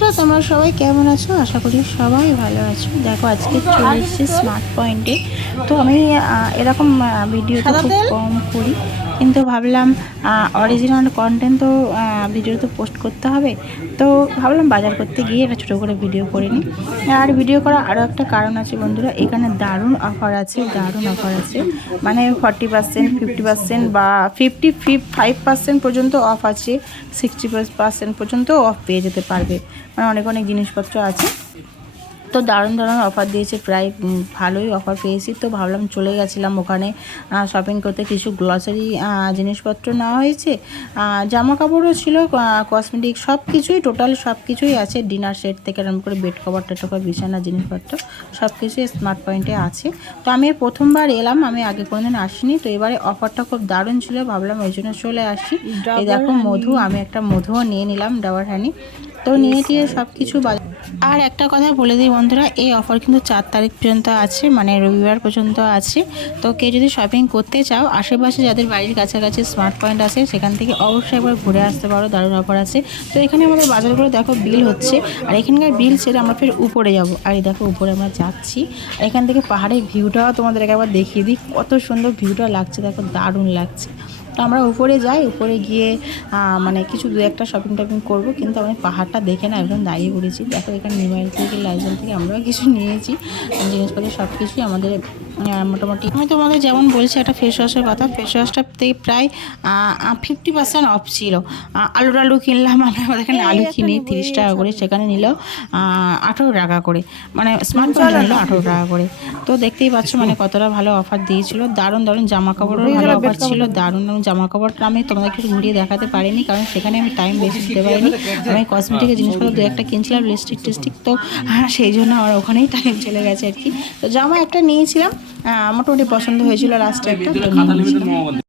বন্ধুরা তোমরা সবাই কেমন আছো? আশা করি সবাই ভালো আছো। দেখো আজকে চলে এসেছি স্মার্ট পয়েন্টে। তো আমি এরকম ভিডিও তো খুব কম করি, কিন্তু ভাবলাম অরিজিনাল কন্টেন্ট তো ভিডিও তো পোস্ট করতে হবে। তো ভাবলাম বাজার করতে গিয়ে একটা ছোটো করে ভিডিও করে নিই। আর ভিডিও করা আরও একটা কারণ আছে বন্ধুরা, এখানে দারুণ অফার আছে, মানে 40%, 50% বা 55% পর্যন্ত অফ আছে, 60% পর্যন্ত অফ পেয়ে যেতে পারবে। মানে অনেক অনেক জিনিসপত্র আছে, তো দারুণ অফার দিয়েছে, প্রায় ভালোই অফার পেয়েছি। তো ভাবলাম চলে গেছিলাম ওখানে শপিং করতে, কিছু গ্লসারি জিনিসপত্র নেওয়া হয়েছে, জামা কাপড়ও ছিল, কসমেটিক সব কিছুই, টোটাল সব কিছুই আছে। ডিনার সেট থেকে আরম্ভ করে বেড কভার টেডকভার বিছানা জিনিসপত্র সব কিছুই স্মার্ট পয়েন্টে আছে। তো আমি প্রথমবার এলাম, আমি আগে কোনোদিন আসিনি, তো এবারে অফারটা খুব দারুণ ছিল, ভাবলাম ওই জন্য চলে আসি। এই দেখো মধু, আমি একটা মধুও নিয়ে নিলাম, ডাবার হানি। তো নিয়ে টিয়ে সব কিছু। আর একটা কথা বলে দিই বন্ধুরা, এই অফার কিন্তু 4 তারিখ পর্যন্ত আছে, মানে রবিবার পর্যন্ত আছে। তো কেউ যদি শপিং করতে চাও, আশেপাশে যাদের বাড়ির কাছাকাছি স্মার্ট পয়েন্ট আছে সেখান থেকে অবশ্যই একবার ঘুরে আসতে পারো, দারুণ অফার আছে। তো এখানে আমাদের বাজারগুলো দেখো বিল হচ্ছে, আর এখানকার বিল সেরে আমরা ফের উপরে যাব। আর এই দেখো উপরে আমরা যাচ্ছি, আর এখান থেকে পাহাড়ের ভিউটাও তোমাদের একবার দেখিয়ে দিই, কত সুন্দর ভিউটা লাগছে, দেখো দারুণ লাগছে। তো আমরা উপরে যাই, উপরে গিয়ে মানে কিছু দু একটা শপিং টপিং করবো, কিন্তু আমি পাহাড়টা দেখে না একদম দাঁড়িয়ে পড়েছি। দেখো এখানে নিমাইল থেকে লাইজল থেকে আমরাও কিছু নিয়েছি জিনিসপত্র, সব কিছুই আমাদের মোটামুটি। আমি তোমাদের যেমন বলছি একটা ফেস ওয়াশের কথা, ফেস ওয়াশটা থেকে প্রায় 50% অফ ছিল। আলু কিনলাম, আমি আমাদের এখানে আলু কিনি 30 টাকা করে, সেখানে নিল 18 টাকা করে, মানে স্মার্ট পয়েন্ট নিল 18 টাকা করে। তো দেখতেই পাচ্ছ মানে কতটা ভালো অফার দিয়েছিল। দারুণ জামা কাপড়েরও ভালো অফার ছিল, দারুণ জামা কাপড়টা আমি তোমাদেরকে ঘুরিয়ে দেখাতে পারিনি, কারণ সেখানে আমি টাইম বেশি দিতে পারিনি। আমি কসমেটিকের জিনিসপত্র দু একটা কিনছিলাম, লিপস্টিক, তো সেই জন্য আমার ওখানেই টাইম চলে গেছে আর কি। তো জামা একটা নিয়েছিলাম, মোটামুটি পছন্দ হয়েছিল, লাস্টে একটা তো নিয়ে নিয়েছিলাম।